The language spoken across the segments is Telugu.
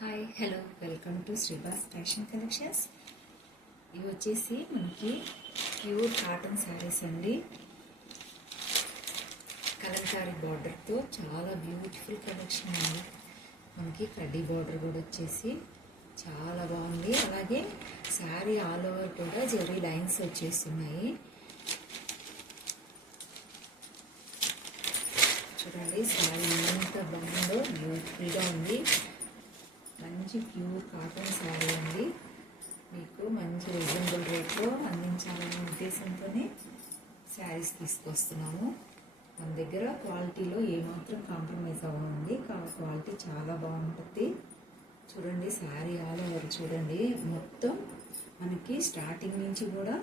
Hi hello welcome to Srivas fashion collections. ఇవి వచ్చేసి మనకి ప్యూర్ కాటన్ శారీస్ అండి. కలంకారీ బార్డర్తో చాలా బ్యూటిఫుల్ కలెక్షన్ అండి. మనకి కడ్డీ బార్డర్ కూడా వచ్చేసి చాలా బాగుంది. అలాగే శారీ ఆల్ ఓవర్ కూడా జరీ లైన్స్ వచ్చేస్తున్నాయి. చూడండి శారీ ఎంత బాగుందో, బ్యూటిఫుల్గా ఉంది. మంచి ప్యూర్ కాటన్ శారీ అండి. మీకు మంచి రీజనబుల్ రేట్లో అందించాలనే ఉద్దేశంతోనే శారీస్ తీసుకొస్తున్నాము. మన దగ్గర క్వాలిటీలో ఏమాత్రం కాంప్రమైజ్ అవ్వండి. క్వాలిటీ చాలా బాగుంటుంది. చూడండి శారీ ఆల్ ఓవర్ చూడండి, మొత్తం మనకి స్టార్టింగ్ నుంచి కూడా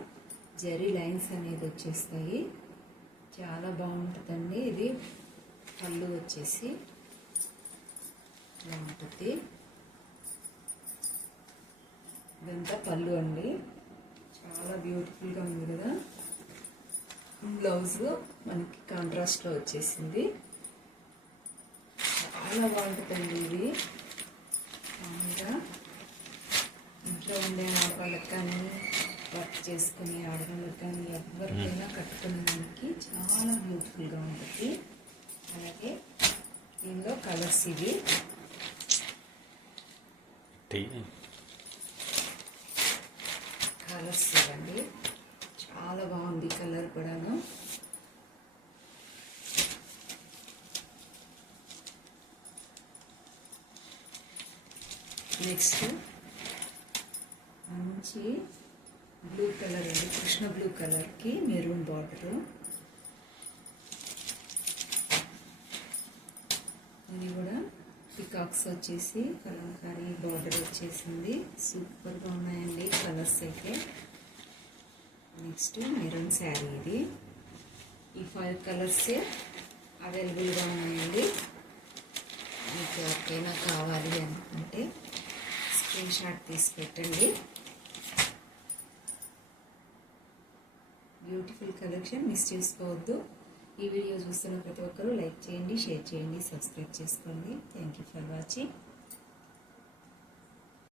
జరీ లైన్స్ అనేది వచ్చేస్తాయి. చాలా బాగుంటుందండి. ఇది పళ్ళు వచ్చేసి ఇలా ఉంటుంది. ఇదంతా పళ్ళు అండి. చాలా బ్యూటిఫుల్గా ఉంది కదా. బ్లౌజ్ మనకి కాంట్రాస్ట్లో వచ్చేసింది. చాలా బాగుంటుందండి. ఇది మామూలుగా ఇంట్లో ఉండే ఆడవాళ్ళకి కానీ, వర్క్ చేసుకునే ఆడవాళ్ళకి కానీ, ఎవరికైనా కట్టుకునేదానికి చాలా బ్యూటిఫుల్గా ఉంటుంది. అలాగే దీనిలో కలర్స్ ఇవి కలర్స్ ఇవ్వండి. చాలా బాగుంది కలర్ కూడాను. నెక్స్ట్ మంచి బ్లూ కలర్ అండి. కృష్ణ బ్లూ కలర్కి మెరూన్ బార్డరు. ఇది కూడా పికాక్స్ వచ్చేసి కలంకారీ బార్డర్ వచ్చేసింది. సూపర్గా ఉన్నాయండి కలర్స్ అయితే. Next maroon sari. ఇది ఈ 5 కలర్సే అవైలబుల్గా ఉన్నాయండి. మీకు ఎవరికైనా కావాలి అనుకుంటే స్క్రీన్ షాట్ తీసి పెట్టండి. బ్యూటిఫుల్ కలెక్షన్ మిస్ చేసుకోవద్దు. ఈ వీడియో చూస్తున్న ప్రతి ఒక్కరూ లైక్ చేయండి, షేర్ చేయండి, సబ్స్క్రైబ్ చేసుకోండి. Thank you for watching.